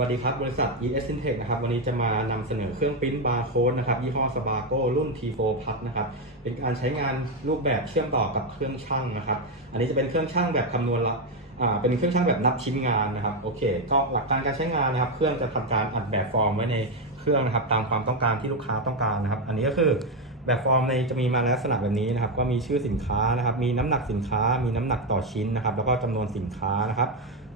สวัสดีครับ บริษัท ES Syntech นะครับ วันนี้จะมานำเสนอเครื่องปริ้นบาร์โค้ดนะครับ ยี่ห้อ Spargo รุ่น T4 Plus นะครับ เป็นการใช้งานรูปแบบเชื่อมต่อกับเครื่องช่างนะครับ อันนี้จะเป็นเครื่องช่างแบบคำนวณละอ่า เป็นเครื่องช่างแบบนับชิ้นงานนะครับ โอเค ก็หลักการการใช้งานนะครับ เครื่องจะทำการอัดแบบฟอร์มไว้ในเครื่องนะครับ ตามความต้องการที่ลูกค้าต้องการนะครับ อันนี้ก็คือแบบฟอร์มในจะมีมาลักษณะแบบนี้นะครับ ก็มีชื่อสินค้านะครับ มีน้ำหนักสินค้า มีน้ำหนักต่อชิ้นนะครับ แล้วก็จำนวนสินค้านะครับ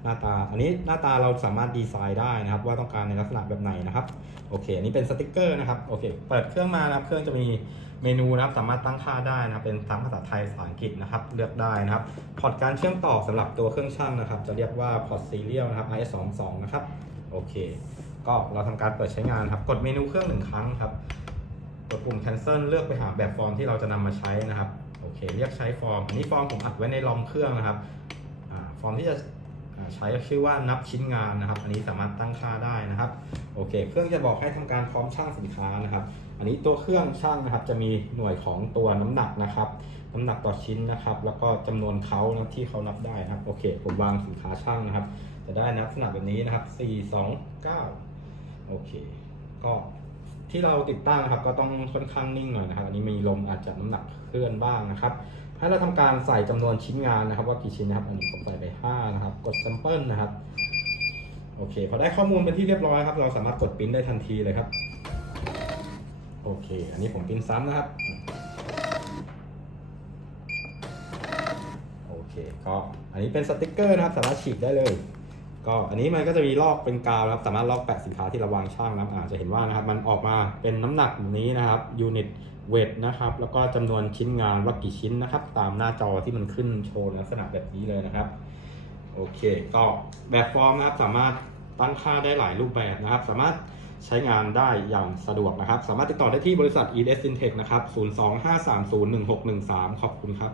หน้าตา อันนี้หน้าตาเราสามารถดีไซน์ได้นะครับ ว่าต้องการในลักษณะแบบไหนนะครับโอเคอันนี้เป็นสติกเกอร์นะครับโอเคเปิดเครื่องมานะครับ เครื่องจะมีเมนูนะครับสามารถตั้งค่าได้นะครับเป็นทั้งภาษาไทยภาษาอังกฤษนะครับเลือกได้นะครับพอร์ตการเชื่อมต่อสำหรับตัวเครื่องช่างนะครับ จะเรียกว่าพอร์ตซีเรียลนะครับ IS22 นะครับโอเค ก็เราทำการเปิดใช้งานครับ กดเมนูเครื่องหนึ่งครั้งครับกดปุ่ม cancel เลือกไปหาแบบฟอร์มที่เราจะนำมาใช้นะครับโอเค เรียกใช้ฟอร์มอันนี้ฟอร์มผมอัดไว้ในลอมเครื่องนะครับฟอร์มที่จะ ใช้ชื่อว่านับชิ้นงานนะครับ อันนี้สามารถตั้งค่าได้นะครับ โอเค เครื่องจะบอกให้ทำการพร้อมช่างสินค้านะครับ อันนี้ตัวเครื่องช่างนะครับ จะมีหน่วยของตัวน้ำหนักนะครับ น้ำหนักต่อชิ้นนะครับ แล้วก็จำนวนเขานะที่เขานับได้นะครับ โอเค ผมวางสินค้าช่างนะครับ จะได้ลักษณะแบบนี้นะครับ 4 2 9 โอเค ก็ ที่เราติดตั้งนะครับก็ต้องค่อนข้างนิ่งหน่อยนะครับอันนี้มีลมอาจจะน้ำหนักเคลื่อนบ้างนะครับ ให้เราทำการใส่จำนวนชิ้นงานนะครับ ว่ากี่ชิ้นนะครับ อันนี้ผมใส่ไป5นะครับ กด sample นะครับ โอเค พอได้ข้อมูลเป็นที่เรียบร้อยครับ เราสามารถกดปิ้นได้ทันทีเลยครับ โอเค อันนี้ผมปิ้นซ้ำนะครับ โอเค ก็อันนี้เป็นสติกเกอร์นะครับ สามารถฉีกได้เลย ก็อันนี้มันก็จะมีลอกเป็นกาวนะครับสามารถลอกแปะสินค้าที่เราวางช่างนะครับอาจจะเห็นว่านะครับมันออกมาเป็นน้ำหนักแบบนี้นะครับยูนิตเวทนะครับแล้วก็จำนวนชิ้นงานว่ากี่ชิ้นนะครับ ตามหน้าจอที่มันขึ้นโชว์ลักษณะแบบนี้เลยนะครับโอเคก็แบบฟอร์มนะครับสามารถตั้งค่าได้หลายรูปแบบนะครับ สามารถใช้งานได้อย่างสะดวกนะครับ สามารถติดต่อได้ที่บริษัท ES Syntech นะครับ 025301613 ขอบคุณครับ